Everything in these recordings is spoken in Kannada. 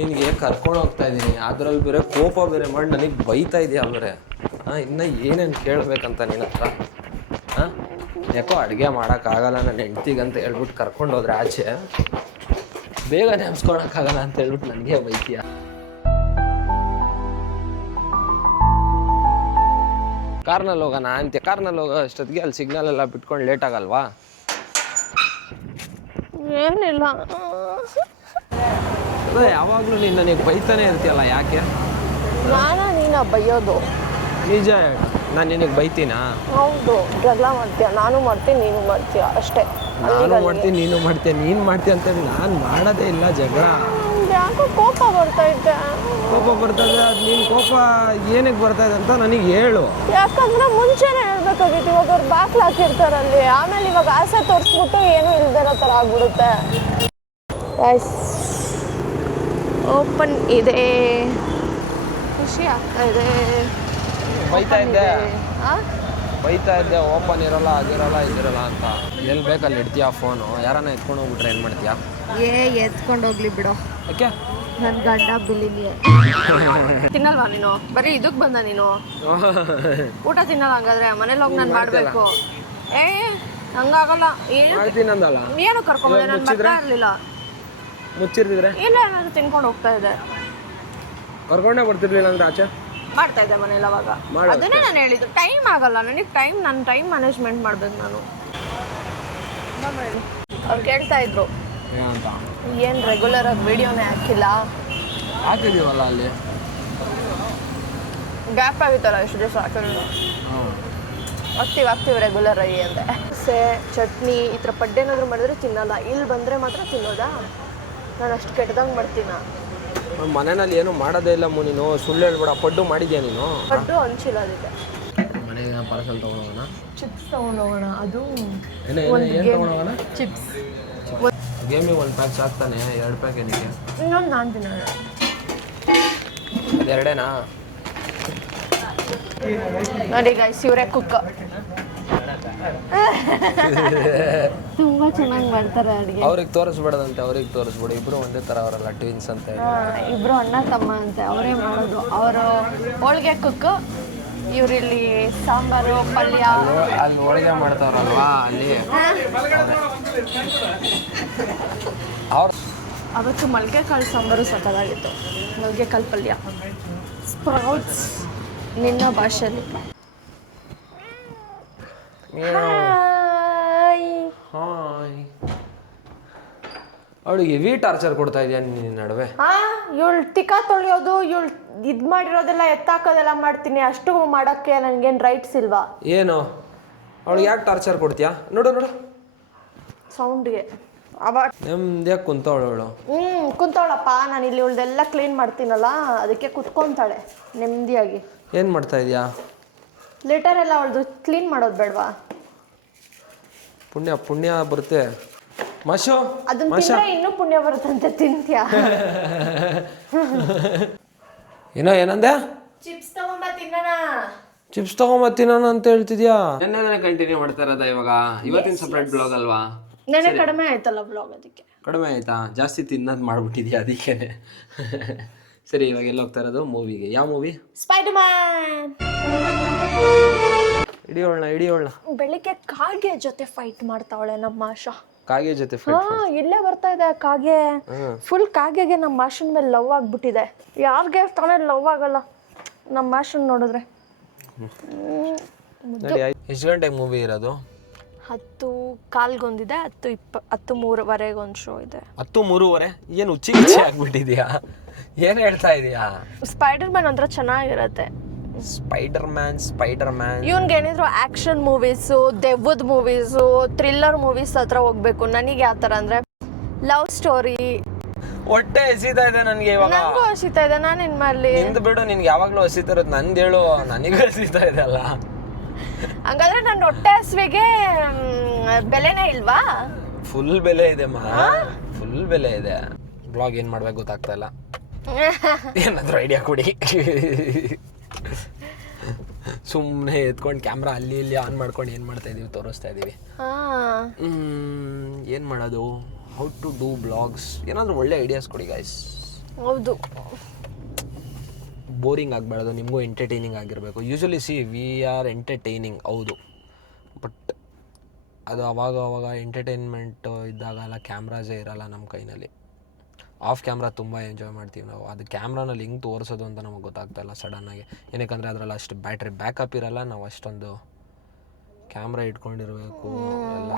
ನಿನಗೆ ಕರ್ಕೊಂಡು ಹೋಗ್ತಾ ಇದ್ದೀನಿ, ಅದರಲ್ಲಿ ಬೇರೆ ಕೋಪ ಬೇರೆ ಮಾಡಿ ನನಗೆ ಬೈತಾ ಇದೆಯಾ ಬೇರೆ. ಇನ್ನು ಏನೇನು ಕೇಳಬೇಕಂತ ನಿನ್ನ ಹತ್ರ? ಯಾಕೋ ಅಡುಗೆ ಮಾಡೋಕ್ಕಾಗಲ್ಲ ನನ್ನ ಹೆಂಡ್ತಿಗಂತ ಹೇಳ್ಬಿಟ್ಟು ಕರ್ಕೊಂಡು ಹೋದ್ರೆ ಆಚೆ, ಬೇಗ ನೆನೆಸ್ಕೊಳಕ್ಕಾಗಲ್ಲ ಅಂತ ಹೇಳ್ಬಿಟ್ಟು ನನಗೆ ಬೈತೀಯ. ಕಾರ್ನಲ್ಲಿ ಹೋಗೋಣ ಅಂತೆ. ಕಾರ್ನಲ್ಲಿ ಹೋಗೋ ಅಷ್ಟೊತ್ತಿಗೆ ಅಲ್ಲಿ ಸಿಗ್ನಲ್ ಎಲ್ಲ ಬಿಟ್ಕೊಂಡು ಲೇಟ್ ಆಗಲ್ವಾ? ಏನಿಲ್ಲ, ಅದೇ ಯಾವಾಗಲೂ ನೀನು ನನಗೆ ಬೈತಾನೆ ಇರ್ತೀಯಲ್ಲ, ಯಾಕೆ? ನೀನ ಬೈಯೋದು? ನಿಜ, ನಾನು ನಿನಗೆ ಬೈತೀನಾ? ಹೌದು, ಜಗಳ ಮಾಡ್ತೀಯ, ನಾನು ಮಾಡ್ತೀನಿ, ನೀನು ಮಾಡ್ತೀಯ ಅಷ್ಟೇ. ನಾನು ಮಾಡ್ತೀನಿ, ನೀನು ಮಾಡ್ತೀಯ. ನೀನು ಮಾಡ್ತೀಯ ಅಂತೇಳಿ ನಾನು ಮಾಡೋದೇ ಇಲ್ಲ ಜಗಳ. ಯಾಕೋ ಕೋಪ ಬರ್ತಾ ಇದ್ದೆ. ಕೋಪ ಬರ್ತಾ ಇದೆ? ಅದು ನೀನು ಕೋಪ ಏನಕ್ಕೆ ಬರ್ತಾ ಇದೆ ಅಂತ ನನಗೆ ಹೇಳು. ಯಾಕಂದ್ರೆ ಮುಂಚೆನೇ ಹೇಳ್ಬೇಕಾಗಿತ್ತು. ಇವಾಗ ಅವ್ರು ಬಾಕ್ಲು ಹಾಕಿರ್ತಾರಲ್ಲಿ, ಆಮೇಲೆ ಇವಾಗ ಆಸೆ ತೋರಿಸ್ಬಿಟ್ಟು ಏನೂ ಇಲ್ದಿರೋ ಥರ ಆಗ್ಬಿಡುತ್ತೆ. ಓಪನ್ ಇದೆ, ಖುಷಿ ಆಗ್ತಾ ಇದೆ. ಬೈತಾ ಇದ್ದೆ ಓಪನ್ ಇರೋಲ್ಲ, ಅದಿರಲ್ಲ, ಇದಿರಲ್ಲ ಅಂತ. ಎಲ್ಲಿ ಬೇಕಲ್ಲಿ ಇಡ್ತೀಯಾ ಫೋನು? ಯಾರನ್ನ ಎತ್ಕೊಂಡು ಹೋಗ್ಬಿಟ್ರೆ ಏನು ಮಾಡ್ತೀಯಾ? ಎತ್ಕೊಂಡು ಹೋಗ್ಲಿ ಬಿಡು. ಓಕೆ, ನನ್ನ ಗಂಡ ಬಿಲ್ಲಿಲಿ ತಿನ್ನಲ್ವಾ ನೀನು? ಬರೀ ಇದಕ್ಕೆ ಬಂದ ನೀನು? ಊಟ ತಿನ್ನಲ್ಲ ಹಂಗಾದ್ರೆ? ಮನೇಲಿ ಹೋಗಿ ನಾನು ಮಾಡಬೇಕು. ಹಂಗಾಗಲ್ಲ. ಮಾಡ್ತೀನಂದಲ್ಲ, ಏನು ಕರ್ಕೊಂಬಂದೆ? ನಾನು ಬರ್ತಾ ಇರಲಿಲ್ಲ. ಮುಚ್ಚಿರ್ತಿದ್ರೆ ಇಲ್ಲ, ಏನಾದ್ರು ತಿನ್ಕೊಂಡು ಹೋಗ್ತಾ ಇದೆ. ಕರ್ಕೊಂಡೇ ಬರ್ತಿರ್ಲಿಲ್ಲ ಅಂದ್ರೆ ಆಚೆ ಮಾಡ್ತಾ ಇದ್ದೆ ಮನೇಲಿ ಅವಾಗ. ಅದನ್ನೇ ನಾನು ಹೇಳಿದ್ದು, ಟೈಮ್ ಆಗಲ್ಲ ನನಗೆ. ನನ್ನ ಟೈಮ್ ಮ್ಯಾನೇಜ್ಮೆಂಟ್ ಮಾಡ್ಬೇಕು ನಾನು. ಅವ್ರು ಕೇಳ್ತಾ ಇದ್ರು ಏನಂತ? ಏನು ರೆಗ್ಯುಲರ್ ಆಗಿ ವಿಡಿಯೋನೇ ಹಾಕಿಲ್ಲ. ಹಾಕಿದೀವಲ್ಲ ಅಲ್ಲಿ, ಗ್ಯಾಪ್ ಆಗಿತ್ತಲ್ಲ ಇಷ್ಟು ದಿವಸ ಹಾಕಿಲ್ಲ. ಹಾಕ್ತೀವಿ ರೆಗ್ಯುಲರ್ ಆಗಿ ಅಂದೆ. ಚಟ್ನಿ ಈ ಥರ ಪಡ್ಡೆ ಏನಾದರೂ ಮಾಡಿದ್ರೆ ತಿನ್ನಲ್ಲ. ಇಲ್ಲಿ ಬಂದರೆ ಮಾತ್ರ ತಿನ್ನೋದಾ? ನಾನು ಅಷ್ಟು ಕೆಟ್ಟದಂಗೆ ಮಾಡ್ತೀನ. ಮನೆಯಲ್ಲಿ ಏನು ಮಾಡೋದೇ ಇಲ್ಲ ನೀನು, ಸುಳ್ಳು ಹೇಳ್ಬೇಡ. ಪಡ್ಡು ಮಾಡಿದ್ಯಾ ನೀನು? ಪಡ್ಡು ಹಂಚಿಲ್ಲ. ಅದಕ್ಕೆ ಮನೆಗೆ ಪಾರ್ಸಲ್ ತೊಗೊಂಡೋಗೋಣ, ಚಿಪ್ಸ್ ತೊಗೊಂಡೋಗೋಣ. ಅದು ತೊಗೊಂಡೋಗೋಣ, ಚಿಪ್ಸ್. ಗೇಮಿಗೆ 1 ಪ್ಯಾಕ್ ಸಾಕ್ತಾನೆ, 2 ಪ್ಯಾಕ್ ಏನಕ್ಕೆ? ಇನ್ನೊಂದು ನಾನು ತಿನ್ನೋಣ. ಅದೆರಡೇನಾ? ನೋಡಿ ಗೈಸ್, ಇವರೇ ಕುಕ್ಕ. ತುಂಬಾ ಚೆನ್ನಾಗಿ ಮಾಡ್ತಾರೆ ಅಡುಗೆ. ಅವ್ರಿಗೆ ತೋರಿಸ್ಬಿಡೋದಂತೆ, ಅವ್ರಿಗೆ ತೋರಿಸ್ಬಿಡು. ಇಬ್ರು ಒಂದೇ ಥರ ಅವರಲ್ಲ, ಟ್ವಿನ್ಸ್ ಅಂತ. ಇಬ್ರು ಅಣ್ಣ ತಮ್ಮ ಅಂತೆ, ಅವರೇ ಮಾಡೋದು. ಅವರು ಹೋಳಿಗೆ ಕುಕ್ಕು, ಇವರಿಲ್ಲಿ ಸಾಂಬಾರು ಪಲ್ಯ. ಅಲ್ಲಿ ಹೋಳಿಗೆ ಮಾಡ್ತಾರಲ್ವಾ, ಅಲ್ಲಿ ಅವ್ರು ಅವತ್ತು ಮಲ್ಗೆ ಕಾಳು ಸಾಂಬಾರು ಸಕ್ಕತ್ತಾಗಿತ್ತು. ಮಲ್ಗೆ ಕಾಳು ಪಲ್ಯ, ಸ್ಪ್ರೌಟ್ಸ್ ನಿನ್ನ ಭಾಷೆಯಲ್ಲಿ. ಅವಳಿಗೆ ಹೆವಿ ಟಾರ್ಚರ್ ಕೊಡ್ತಾ ಇದೆಯಾ ನಿನ್ನ ನಡುವೆ? ಇವಳು ತಿಕ್ಕ ತೊಳೆಯೋದು, ಇವಳು ಇದು ಮಾಡಿರೋದೆಲ್ಲ ಎತ್ತಾಕೋದೆಲ್ಲ ಮಾಡ್ತೀನಿ. ಅಷ್ಟು ಮಾಡೋಕ್ಕೆ ನನಗೇನು ರೈಟ್ಸ್ ಇಲ್ವಾ? ಏನು ಅವಳಿಗೆ ಯಾಕೆ ಟಾರ್ಚರ್ ಕೊಡ್ತೀಯಾ? ನೋಡು ಸೌಂಡ್ಗೆ ಅವಾಗ ನೆಮ್ಮದಿಯಾಗಿ ಕುಂತವಳು. ಕುಂತವಳಪ್ಪ. ನಾನು ಇಲ್ಲಿ ಇವಳ್ದೆಲ್ಲ ಕ್ಲೀನ್ ಮಾಡ್ತೀನಲ್ಲ, ಅದಕ್ಕೆ ಕುತ್ಕೊತಾಳೆ ನೆಮ್ಮದಿಯಾಗಿ. ಏನು ಮಾಡ್ತಾ ಇದೆಯಾ? ಲೆಟರ್ ಎಲ್ಲ ಅವಳದು ಕ್ಲೀನ್ ಮಾಡೋದು ಬೇಡವಾ? ಪುಣ್ಯ ಬರುತ್ತೆ. ಮಶು ಅದನ್ನ ತಿಂದ್ರೆ ಇನ್ನೂ ಪುಣ್ಯ ಬರುತ್ತಂತೆ. ತಿಂತ್ಯಾ? ಏನಂದೆ? ಚಿಪ್ಸ್ ತಗೊಂಬ ತಿನ್ನೋಣ. ಚಿಪ್ಸ್ ತಗೊಂಬತ್ತೀನಾನ ಅಂತ ಹೇಳ್ತಿದ್ಯಾ? ನೆನ್ನೆ ಕಂಟಿನ್ಯೂ ಮಾಡ್ತಾ ಇರೋದ ಇವಾಗ? ಇವತ್ತಿನ ಸಪ್ರೇಟ್ ಬ್ಲಾಗ್ ಅಲ್ವಾ? ನೆನ್ನೆ ಕಡಿಮೆ ಆಯ್ತಲ್ಲ ಬ್ಲಾಗ್, ಅದಕ್ಕೆ. ಕಡಿಮೆ ಆಯ್ತಾ? ಜಾಸ್ತಿ ತಿನ್ನೋದು ಮಾಡ್ಬಿಟ್ಟಿದ್ಯಾ, ಅದಕ್ಕೆ. ಸರಿ, ಇವಾಗ ಎಲ್ಲ ಹೋಗ್ತಾ ಇರೋದು ಮೂವಿಗೆ. ಯಾವ ಮೂವಿ? ಸ್ಪೈಡರ್ಮ್ಯಾನ್. ಹಿಡಿಯೋಣ. ಬೆಳಿಗ್ಗೆ ಕಾಗೆ ಜೊತೆ ಫೈಟ್ ಮಾಡ್ತಾವಳೆ ನಮ್ಮ ಆಶಾ. ಕಾಗೆ ಜೊತೆ ಫೈಟ್? ಇಲ್ಲೇ ಬರ್ತಾ ಇದೆ ಕಾಗೆ. ಫುಲ್ ಕಾಗೆಗೆ ನಮ್ಮ ಮಾಷನ್ ಮೇಲೆ ಲವ್ ಆಗ್ಬಿಟ್ಟಿದೆ. ಯಾರಿಗೆ ತಾನೇ ಲವ್ ಆಗಲ್ಲ ನಮ್ಮ ಮಾಷನ್ ನೋಡಿದ್ರೆ. ಎಷ್ಟು ಗಂಟೆಗೆ ಮೂವಿ ಇರೋದು? 10:15 10:03 ಒಂದು ಶೋ ಇದೆ. 10:03? ಏನು ಹುಚ್ಚಿ ಆಗ್ಬಿಟ್ಟಿದ್ಯಾ? ಏನು ಹೇಳ್ತಾ ಇದೀಯಾ? ಸ್ಪೈಡರ್ಮ್ಯಾನ್ ಅಂದ್ರೆ ಚೆನ್ನಾಗಿರತ್ತೆ. ಸ್ಪೈಡರ್ಮ್ಯಾನ್ ಇವನ್ಗೆ ಏನಿದ್ರು ಆಕ್ಷನ್ ಮೂವೀಸು, ದೆವ್ವದ ಮೂವೀಸು, ಥ್ರಿಲ್ಲರ್ ಮೂವೀಸ್ ಹತ್ರ ಹೋಗ್ಬೇಕು. ನನಗೆ ಯಾವ ಥರ ಅಂದ್ರೆ ಲವ್ ಸ್ಟೋರಿ. ಹೊಟ್ಟೆ ಹಸಿತಾ ಇದೆ ನನಗೆ ಇವಾಗ. ನನಗೂ ಹಸಿತಾ ಇದೆ, ನಾನೇನು ಮಾಡಲಿ? ನಿಂದು ಬಿಡು, ನಿನ್ಗೆ ಯಾವಾಗಲೂ ಹಸಿತಾ ಇರೋದು. ನಂದು ಹೇಳು, ನನಗೂ ಹಸಿತಾ ಇದೆ ಅಲ್ಲ. ಹಂಗಾದ್ರೆ ನನ್ನ ಹೊಟ್ಟೆ ಹಸಿವಿಗೆ ಬೆಲೆನೇ ಇಲ್ವಾ? ಫುಲ್ ಬೆಲೆ ಇದೆ ಫುಲ್ ಬೆಲೆ ಇದೆ. ಬ್ಲಾಗ್ ಏನು ಮಾಡ್ಬೇಕು ಗೊತ್ತಾಗ್ತಾ ಇಲ್ಲ. ಏನಾದರೂ ಐಡಿಯಾ ಕೊಡಿ. ಸುಮ್ಮನೆ ಎತ್ಕೊಂಡು ಕ್ಯಾಮ್ರಾ ಅಲ್ಲಿ ಇಲ್ಲಿ ಆನ್ ಮಾಡ್ಕೊಂಡು ಏನು ಮಾಡ್ತಾ ಇದೀವಿ, ತೋರಿಸ್ತಾ ಇದ್ದೀವಿ. ಏನು ಮಾಡೋದು? How to do blogs? ಏನಾದರೂ ಒಳ್ಳೆ ಐಡಿಯಾಸ್ ಕೊಡಿ ಗೈಸ್. ಹೌದು. ಬೋರಿಂಗ್ ಆಗಬಾರ್ದು, ನಿಮಗೂ ಎಂಟರ್ಟೈನಿಂಗ್ ಆಗಿರಬೇಕು. ಯೂಶ್ವಲಿ ವಿ ಆರ್ ಎಂಟರ್ಟೈನಿಂಗ್, ಹೌದು, ಬಟ್ ಅದು ಅವಾಗ ಎಂಟರ್ಟೈನ್ಮೆಂಟ್ ಇದ್ದಾಗಲ್ಲ ಕ್ಯಾಮ್ರಾಸೇ ಇರಲ್ಲ ನಮ್ಮ ಕೈನಲ್ಲಿ. ಆಫ್ ಕ್ಯಾಮ್ರಾ ತುಂಬ ಎಂಜಾಯ್ ಮಾಡ್ತೀವಿ ನಾವು. ಅದು ಕ್ಯಾಮ್ರಾನಲ್ಲಿ ಹೆಂಗೆ ತೋರಿಸೋದು ಅಂತ ನಮಗೆ ಗೊತ್ತಾಗ್ತಾಯಿಲ್ಲ ಸಡನ್ನಾಗಿ. ಏನಕ್ಕಂದರೆ ಅದರಲ್ಲಿ ಅಷ್ಟು ಬ್ಯಾಟ್ರಿ ಬ್ಯಾಕಪ್ ಇರಲ್ಲ, ನಾವು ಅಷ್ಟೊಂದು ಕ್ಯಾಮ್ರಾ ಇಟ್ಕೊಂಡಿರಬೇಕು, ಎಲ್ಲ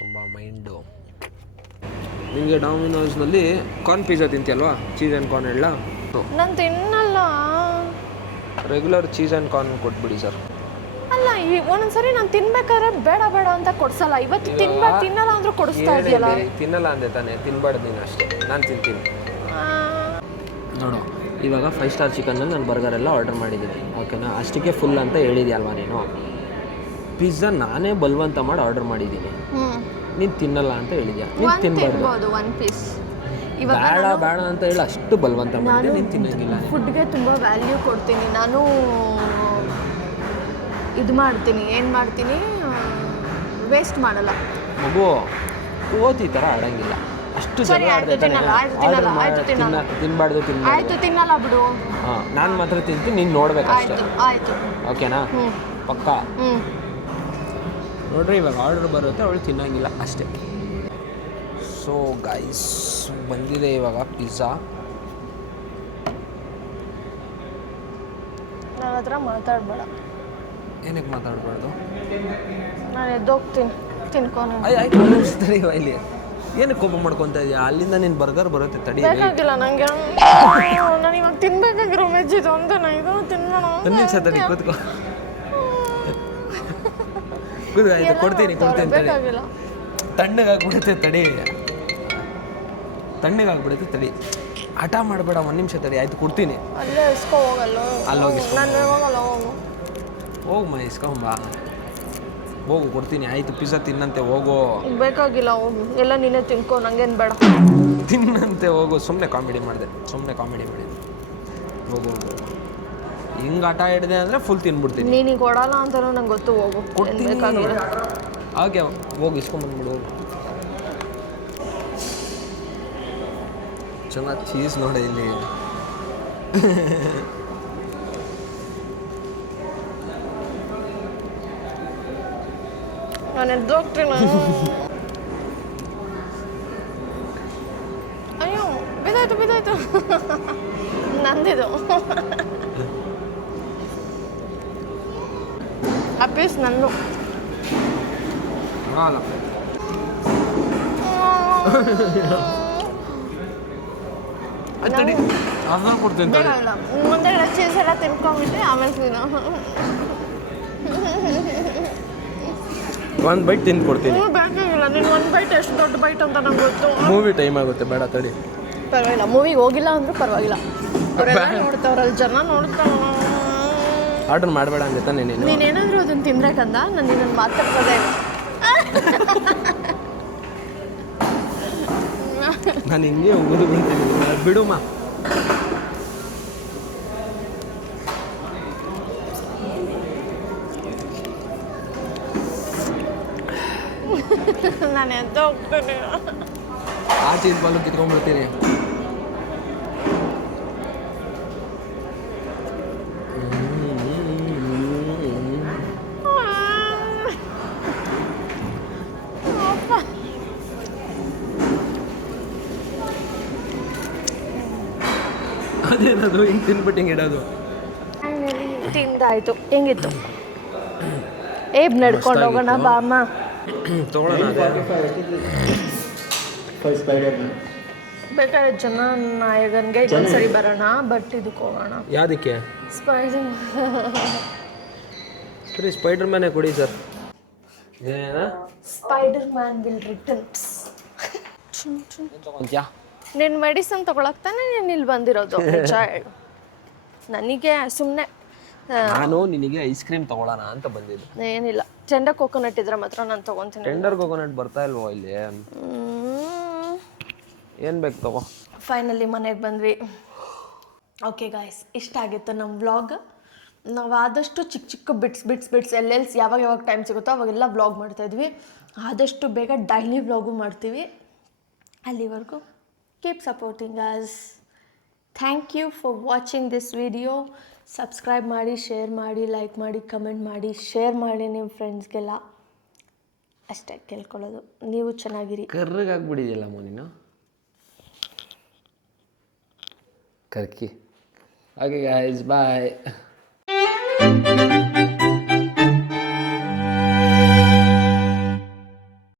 ತುಂಬ ಮೈಂಡು. ನಿಮಗೆ ಡಾಮಿನೋಸ್ನಲ್ಲಿ ಕಾರ್ನ್ ಪಿಜ್ಜಾ ತಿಂತೀಯಲ್ವಾ, ಚೀಸ್ ಆ್ಯಂಡ್ ಕಾರ್ನ್ ಹೇಳ? ನಾನು ತಿನ್ನಲ್ಲ. ರೆಗ್ಯುಲರ್ ಚೀಸ್ ಆ್ಯಂಡ್ ಕಾರ್ನ್ ಕೊಟ್ಬಿಡಿ ಸರ್. ಅಲ್ಲ, ಒಂದೊಂದ್ಸರಿ ನಾನು ತಿನ್ಬೇಕಾದ್ರೆ ಬೇಡ ಬೇಡ ಅಂತ ಕೊಡ್ಸಲ್ಲ. ಇವತ್ತು ತಿನ್ನಲ್ಲ ಅಂದ್ರೂ ಕೊಡಿಸ್ತಾ ಇದೆಯಲ್ಲ. ತಿನ್ನಲ್ಲ ಅಂದೆ ತಾನೇ, ತಿನ್ಬಾರ್ದು ನೀನು ಅಷ್ಟೇ. ನಾನು ತಿಂತೀನಿ ನೋಡು. ಇವಾಗ 5 ಸ್ಟಾರ್ ಚಿಕನ್ನಲ್ಲಿ ನಾನು ಬರ್ಗರೆಲ್ಲ ಆರ್ಡರ್ ಮಾಡಿದ್ದೀನಿ, ಓಕೆನಾ? ಅಷ್ಟಕ್ಕೆ ಫುಲ್ ಅಂತ ಹೇಳಿದ್ಯಲ್ವಾ ನೀನು. ಪಿಜ್ಜಾ ನಾನೇ ಬಲವಂತ ಮಾಡಿ ಆರ್ಡರ್ ಮಾಡಿದ್ದೀನಿ, ನೀನು ತಿನ್ನಲ್ಲ ಅಂತ ಹೇಳಿದ್ಯಾ. ನೀನು ತಿನ್ಬಾರ್ದು. ಒಂದು ಪೀಸ್ ಬೇಡ ಅಂತ ಹೇಳಿ ಅಷ್ಟು ಬಲವಂತ ಮಾಡಿದೆ, ನೀನು ತಿನ್ನಂಗಿಲ್ಲ. ಫುಡ್ಗೆ ತುಂಬ ವ್ಯಾಲ್ಯೂ ಕೊಡ್ತೀನಿ ನಾನು. ಇದು ಮಾಡ್ತೀನಿ, ಏನು ಮಾಡ್ತೀನಿ, ವೇಸ್ಟ್ ಮಾಡಲ್ಲ. ಮಗು ಓದಿ ಥರ ಆಡಂಗಿಲ್ಲ. ಅಷ್ಟು ತಿನ್ಬಾರ್ದು. ಆಯ್ತು, ತಿನ್ನಲ್ಲ ಬಿಡು. ಹಾಂ, ನಾನು ಮಾತ್ರ ತಿಂತೀನಿ, ನೀನು ನೋಡ್ಬೇಕಷ್ಟೇ. ಆಯ್ತು, ಓಕೆನಾ? ಪಕ್ಕ ನೋಡ್ರಿ, ಇವಾಗ ಆರ್ಡರ್ ಬರುತ್ತೆ, ಅವಳು ತಿನ್ನಂಗಿಲ್ಲ ಅಷ್ಟೇ. ಸೊ ಗೈಸ್, ಬಂದಿದೆ ಇವಾಗ ಪಿಜ್ಜಾ. ನನ್ನ ಹತ್ರ ಮಾತಾಡಬೇಡ. ಏನಕ್ಕೆ ಮಾತಾಡಬಾರ್ದು? ನಾನು ಎದ್ದೋಗ್ತೀನಿ, ತಿನ್ಕೊಂಡು. ಆಯ್ತು ತಡಿ, ಇಲ್ಲಿ ಏನಕ್ಕೆ ಕೋಪ ಮಾಡ್ಕೊತಾ ಇದೆಯಾ? ಅಲ್ಲಿಂದ ನೀನು ಬರ್ಗರ್ ಬರುತ್ತೆ, ತಡಿ. ಬೇಕಾಗಿಲ್ಲ ನನಗೆ, ನಾನು ಇವಾಗ ತಿನ್ಬೇಕಾಗಿರೋ ವೆಜ್ ಇದು ಅಂತ. ಇದು ತಿನ್ನೋಣ. ಒಂದು ನಿಮಿಷ ತಡಿ, ಕೂತ್ಕೋ. ಆಯ್ತು, ಕೊಡ್ತೀನಿ. ಬೇಕಾಗಿಲ್ಲ. ತಣ್ಣಗಾಗ್ಬಿಡುತ್ತೆ, ತಡಿ. ಹಠ ಮಾಡಬೇಡ, ಒಂದು ನಿಮಿಷ ತಡಿ. ಆಯ್ತು, ಕೊಡ್ತೀನಿ. ಅಲ್ಲೇ ಇಸ್ಕೊ ಹೋಗಲ್ಲ. ಅಲ್ಲಿ ಹೋಗಿ ನಾನು ಹೋಗಲ್ಲ. ಹೋಗಮ್ಮ, ಇಸ್ಕೊಂಬ, ಹೋಗು, ಕೊಡ್ತೀನಿ. ಆಯಿತು, ಪಿಜ್ಜಾ ತಿನ್ನಂತೆ, ಹೋಗು. ಬೇಕಾಗಿಲ್ಲ, ಹೋಗು. ಎಲ್ಲ ನೀನೇ ತಿನ್ಕೊ, ನಂಗೇನು ಬೇಡ. ತಿನ್ನಂತೆ ಹೋಗು. ಸುಮ್ಮನೆ ಕಾಮಿಡಿ ಮಾಡಿದೆ, ಹೋಗು. ಹಿಂಗೆ ಆಟ ಹಿಡಿದೆ ಅಂದರೆ ಫುಲ್ ತಿನ್ಬಿಡ್ತೀನಿ. ನೀನು ಕೊಡಲ್ಲ ಅಂತಾನೂ ನಂಗೆ ಗೊತ್ತು, ಹೋಗು. ಬೇಕಾಗಿಲ್ಲ. ಹಾಗೆ ಹೋಗಿ ಇಸ್ಕೊಂಬಂದ್ಬಿಡು. ಚೆನ್ನಾಗಿ ಚೀಸ್ ನೋಡಿ ಇಲ್ಲಿ. ನಾನು ಎದ್ದೋಗ್ತೀನಿ. ಅಯ್ಯೋ, ಬಿದ್ದಾಯ್ತು. ನಂದಿದು ಆ ಪೀಸ್ ನನ್ನ. ಕೊಡ್ತೀನಿ. ಮುಂದೆ ಚೀಸ್ ಎಲ್ಲ ತಿನ್ಕೊಂಬಿಟ್ಟು ಆಮೇಲೆ ನೀನು ಒಂದು ಬೈಟ್ ತಿಂದು ಕೊಡ್ತೀನಿ. ಬೇಕಾಗಿಲ್ಲ, ನೀನು ಒಂದು ಬೈಟ್ ಎಷ್ಟು ದೊಡ್ಡ ಬೈಟ್ ಅಂತ ನಂಗೆ ಗೊತ್ತು. ಮೂವಿ ಟೈಮ್ ಆಗುತ್ತೆ, ಬೇಡ ತಡಿ. ಪರವಾಗಿಲ್ಲ, ಮೂವಿಗೆ ಹೋಗಿಲ್ಲ ಅಂದ್ರೂ ಪರವಾಗಿಲ್ಲ. ಅವರೆಲ್ಲ ನೋಡ್ತಾವ್ರಲ್ಲಿ, ಜನ ನೋಡ್ತಾವ. ಆರ್ಡರ್ ಮಾಡಬೇಡ ಅಂದೆ ತಾನೆ ನೀನು. ನೀನೇನಾದರೂ ಅದನ್ನು ತಿನ್ಬೇಕಂದ ನಾನು ನಿನ್ನನ್ನು ಮಾತಾಡ್ಬೋದೇ. ನಾನು ಹಿಂಗೆ ಹೋಗೋದು ಬಿಡ್ತೀನಿ, ಬಿಡುಮ್ಮ. ನಾನು ಎದ್ದು ಹೋಗ್ತೀನಿ. ಆ ಚೀಸ್ ಬಾಲು ಕಿತ್ಕೊಂಡ್ಬಿಡ್ತೀನಿ. ಅದೇನದು ಹಿಂಗೆ ತಿನ್ಬಿಟ್ಟು ಹಿಂಗೆ ಇಡೋದು. ತಿಂದಾಯ್ತು. ಹೆಂಗಿತ್ತು? ಏಬ್ ನಡ್ಕೊಂಡು ಹೋಗೋಣ ಬಾ ಅಮ್ಮ. ತೊಗೊಳ್ಳೋಣ. ಬೇಕಾದ್ರೆ ಜನ ನಾಯಕನ್ಗೆ ಇನ್ನೊಂದ್ಸರಿ ಬರೋಣ, ಬಟ್ ಇದಕ್ಕೆ ಹೋಗೋಣ. ಯಾವುದಕ್ಕೆ? ಸರಿ, ಸ್ಪೈಡರ್ ಮ್ಯಾನೇ ಕೊಡಿ ಸರ್. Spider Man will returns. ತಗೊಂತ್ಯಾ? ನಿನ್ನ ಮೆಡಿಸನ್ ತೊಗೊಳಕ್ತಾನೆ ನೀನು ಇಲ್ಲಿ ಬಂದಿರೋದು. ನಿಜ ಹೇಳು. ನನಗೆ ಸುಮ್ಮನೆ ನಾನು ನಿನಗೆ ಐಸ್ ಕ್ರೀಮ್ ತೊಗೊಳ್ಳೋಣ ಅಂತ ಬಂದಿದ್ದು. ಏನಿಲ್ಲ, ಟೆಂಡರ್ ಕೋಕೋನಟ್ ಇದ್ರೆ ಮಾತ್ರ ನಾನು ತೊಗೊತೀನಿ. ಟೆಂಡರ್ ಕೋಕೋನಟ್ ಬರ್ತಾ ಇಲ್ವೋ ಇಲ್ಲಿ? ಏನು ಬೇಕು ತಗೋ. ಫೈನಲಿ ಮನೆಗೆ ಬಂದ್ವಿ. ಓಕೆ ಗಾಯ್ಸ್, ಇಷ್ಟ ಆಗಿತ್ತು ನಮ್ಮ ವ್ಲಾಗ್. ನಾವು ಆದಷ್ಟು ಚಿಕ್ಕ ಚಿಕ್ಕ ಬಿಟ್ಸ್ ಎಲ್ಲೆಲ್ಲಿ ಯಾವಾಗ ಟೈಮ್ ಸಿಗುತ್ತೋ ಅವಾಗೆಲ್ಲ ವ್ಲಾಗ್ ಮಾಡ್ತಾಯಿದ್ವಿ. ಆದಷ್ಟು ಬೇಗ ಡೈಲಿ ವ್ಲಾಗು ಮಾಡ್ತೀವಿ. ಅಲ್ಲಿವರೆಗೂ keep supporting us. Thank you for watching this video. Subscribe ಮಾಡಿ, ಶೇರ್ ಮಾಡಿ, ಲೈಕ್ ಮಾಡಿ, ಕಮೆಂಟ್ ಮಾಡಿ, ಶೇರ್ ಮಾಡಿ ನಿಮ್ಮ ಫ್ರೆಂಡ್ಸ್ಗೆಲ್ಲ. ಅಷ್ಟೇ ಕೇಳ್ಕೊಳ್ಳೋದು. ನೀವು ಚೆನ್ನಾಗಿರಿ. ಕರ್ರಗಾಗ್ಬಿಟ್ಟಿದೆಯಲ್ಲಮ್ಮ ನೀನು. ಕರ್ಕಿ. ಓಕೆ ಗಾಯ್ಸ್, ಬಾಯ್.